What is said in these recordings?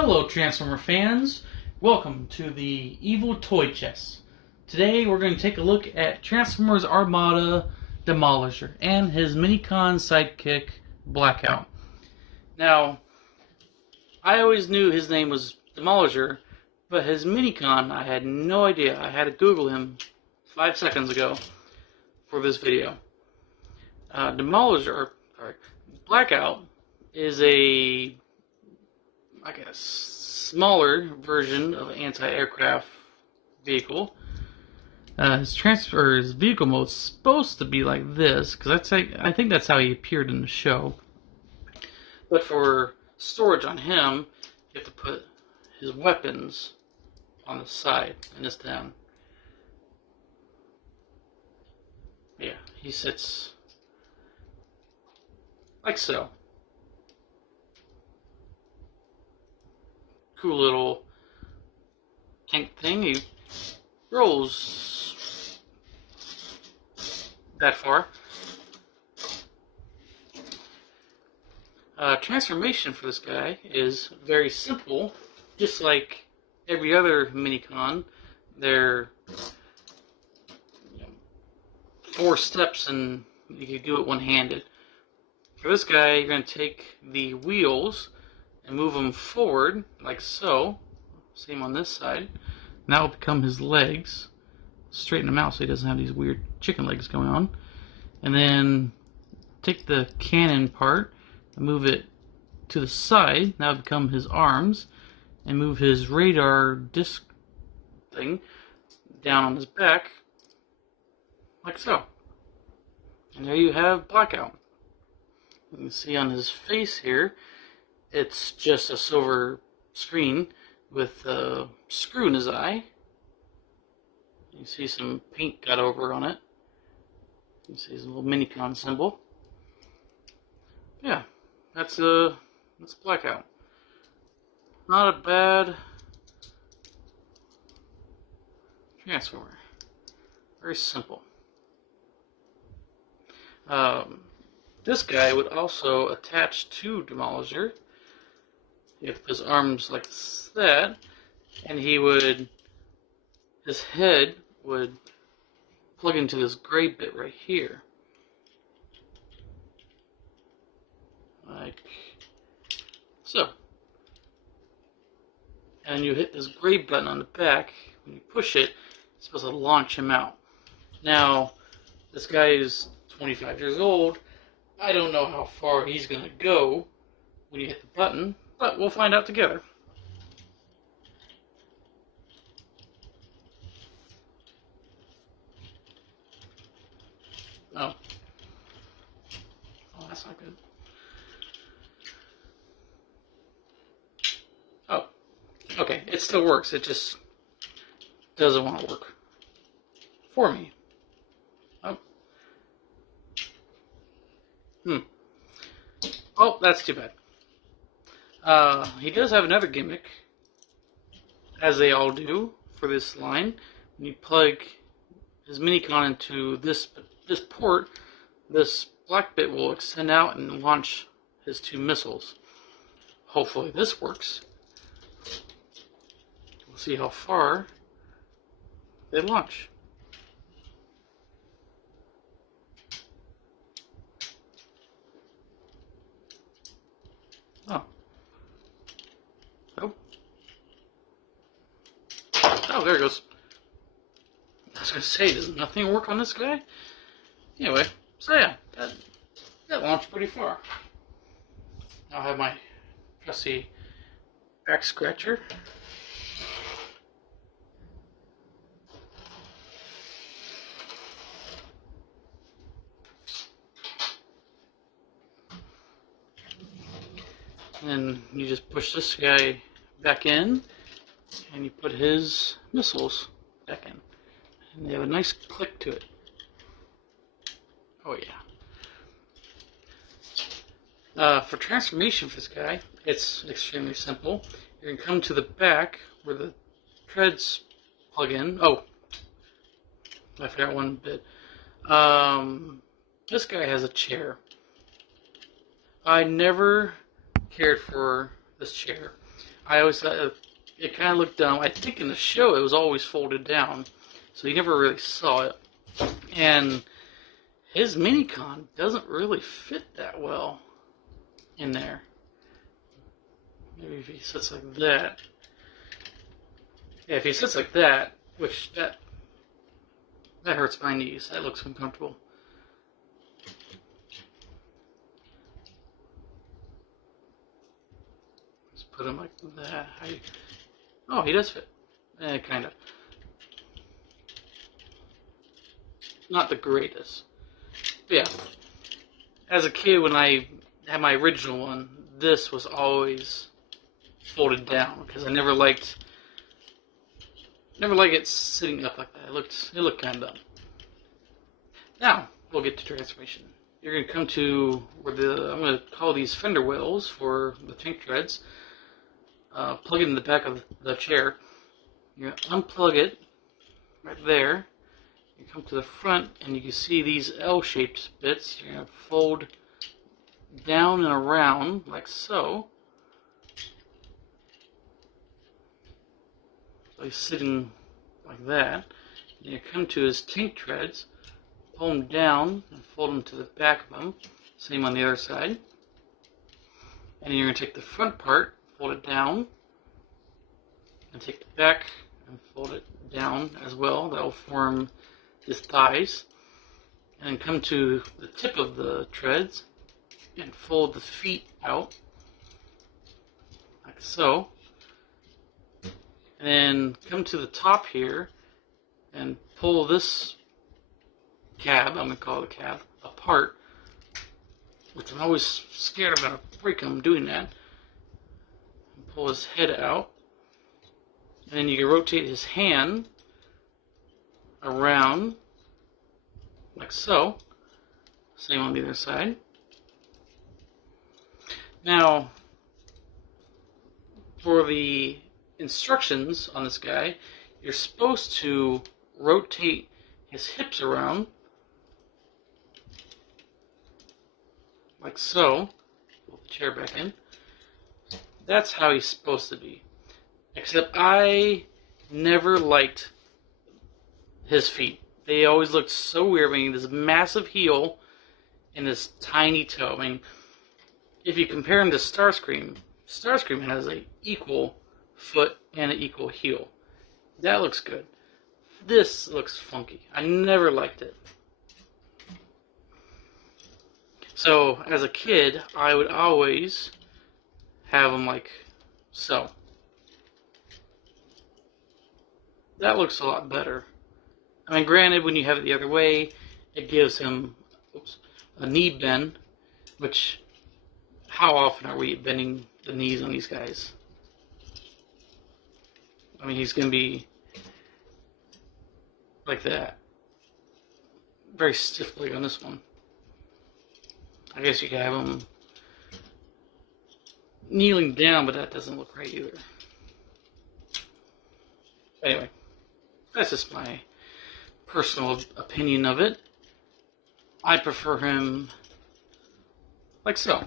Hello Transformer fans, welcome to the Evil Toy Chest. Today we're going to take a look at Transformers Armada Demolisher and his Minicon sidekick Blackout. Now, I always knew his name was Demolisher, but his Minicon I had no idea. I had to Google him 5 seconds ago for this video. Blackout is a smaller version of an anti-aircraft vehicle. His vehicle mode is supposed to be like this, because I think that's how he appeared in the show. But for storage on him, you have to put his weapons on the side and this down. Yeah, he sits like so. Cool little tank thing. He rolls that far. Transformation for this guy is very simple, just like every other Minicon. They're 4 steps, and you can do it one-handed. For this guy, you're going to take the wheels and move them forward, like so. Same on this side. Now will become his legs. Straighten them out so he doesn't have these weird chicken legs going on. And then take the cannon part and move it to the side. Now will become his arms. And move his radar disc thing down on his back, like so. And there you have Blackout. You can see on his face here, it's just a silver screen with a screw in his eye. You see some paint got over on it. You see his little Minicon symbol. Yeah, that's Blackout. Not a bad Transformer. Very simple. This guy would also attach to Demolisher. You have his arms like that, and his head would plug into this gray bit right here. Like so. And you hit this gray button on the back. When you push it, it's supposed to launch him out. Now, this guy is 25 years old. I don't know how far he's going to go when you hit the button, but we'll find out together. Oh, that's not good. Oh, okay, it still works. It just doesn't want to work for me. Oh, that's too bad. He does have another gimmick, as they all do for this line. When you plug his Minicon into this port, this black bit will extend out and launch his 2 missiles. Hopefully this works. We'll see how far they launch. Oh. Oh, there it goes. I was going to say, does nothing work on this guy? Anyway, so yeah, that launched pretty far. I'll have my trusty back scratcher. And you just push this guy back in, and you put his missiles back in. And they have a nice click to it. Oh yeah. For transformation for this guy, it's extremely simple. You're going to come to the back where the treads plug in. Oh, I forgot one bit. This guy has a chair. I never cared for this chair. I always thought it kind of looked dumb. I think in the show it was always folded down, so you never really saw it. And his minicon doesn't really fit that well in there. Maybe if he sits like that. Yeah, if he sits like that, which that hurts my knees. That looks uncomfortable. Let's put him like that. Oh, he does fit. Kind of. Not the greatest. But yeah. As a kid, when I had my original one, this was always folded down because I never liked it sitting up like that. It looked kind of dumb. Now we'll get to transformation. You're going to come to where I'm going to call these fender wells for the tank treads. Plug it in the back of the chair. You're going to unplug it right there. You come to the front and you can see these L-shaped bits. You're going to fold down and around like so. So he's sitting like that. And you come to his tank treads, pull them down and fold them to the back of them. Same on the other side. And then you're going to take the front part, fold it down, and take the back and fold it down as well. That will form his thighs. And then come to the tip of the treads and fold the feet out like so. And then come to the top here and pull this cab, I'm going to call it a cab, apart, which I'm always scared I'm going to break him doing that. And pull his head out. And then you can rotate his hand around like so. Same on the other side. Now, for the instructions on this guy, you're supposed to rotate his hips around like so. Pull the chair back in. That's how he's supposed to be. Except I never liked his feet. They always looked so weird. I mean, this massive heel and this tiny toe. I mean, if you compare him to Starscream, Starscream has an equal foot and an equal heel. That looks good. This looks funky. I never liked it. So, as a kid, I would always have them like so. That looks a lot better. I mean, granted, when you have it the other way, it gives him a knee bend, which, how often are we bending the knees on these guys? I mean, he's going to be like that. Very stiff leg on this one. I guess you could have him kneeling down, but that doesn't look right either. Anyway, that's just my personal opinion of it. I prefer him like so.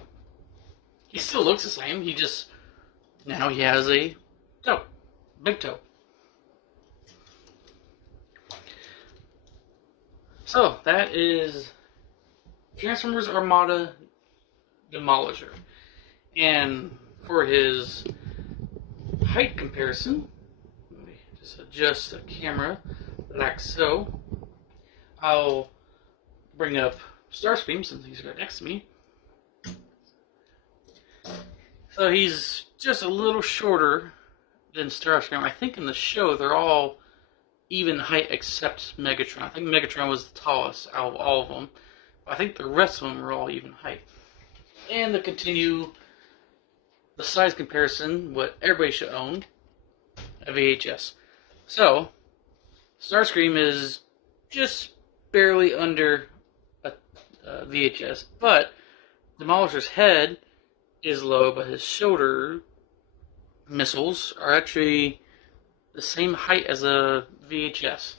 He still looks the same. He just, now he has a toe. Big toe. So, that is Transformers Armada Demolisher. And for his height comparison, let me just adjust the camera like so. I'll bring up Starscream since he's right next to me. So he's just a little shorter than Starscream. I think in the show they're all even height except Megatron. I think Megatron was the tallest out of all of them. I think the rest of them are all even height. And to continue the size comparison, what everybody should own, a VHS. So, Starscream is just barely under a VHS, but Demolisher's head is low, but his shoulder missiles are actually the same height as a VHS.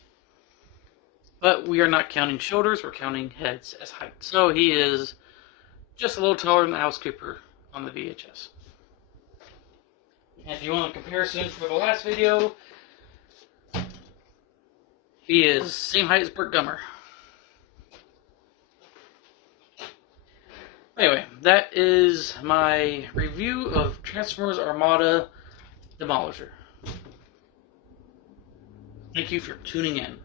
But we are not counting shoulders, we're counting heads as height. So he is just a little taller than the Alice Cooper on the VHS. And if you want a comparison for the last video, he is same height as Burt Gummer. Anyway, that is my review of Transformers Armada Demolisher. Thank you for tuning in.